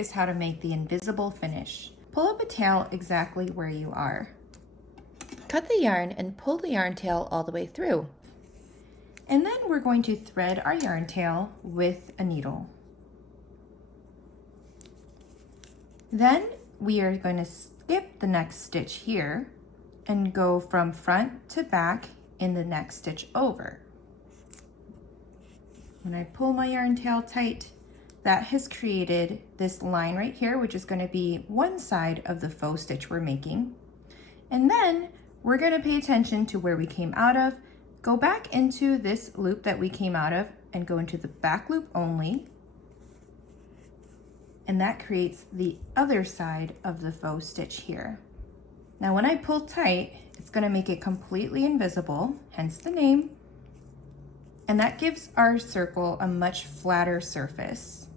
is how to make the invisible finish. Pull up a tail exactly where you are. Cut the yarn and pull the yarn tail all the way through. And then we're going to thread our yarn tail with a needle. Then we are going to skip the next stitch here and go from front to back in the next stitch over. When I pull my yarn tail tight, that has created this line right here, which is going to be one side of the faux stitch we're making. And then we're going to pay attention to where we came out of, go back into this loop that we came out of and go into the back loop only. And that creates the other side of the faux stitch here. Now when I pull tight, it's going to make it completely invisible, hence the name. And that gives our circle a much flatter surface.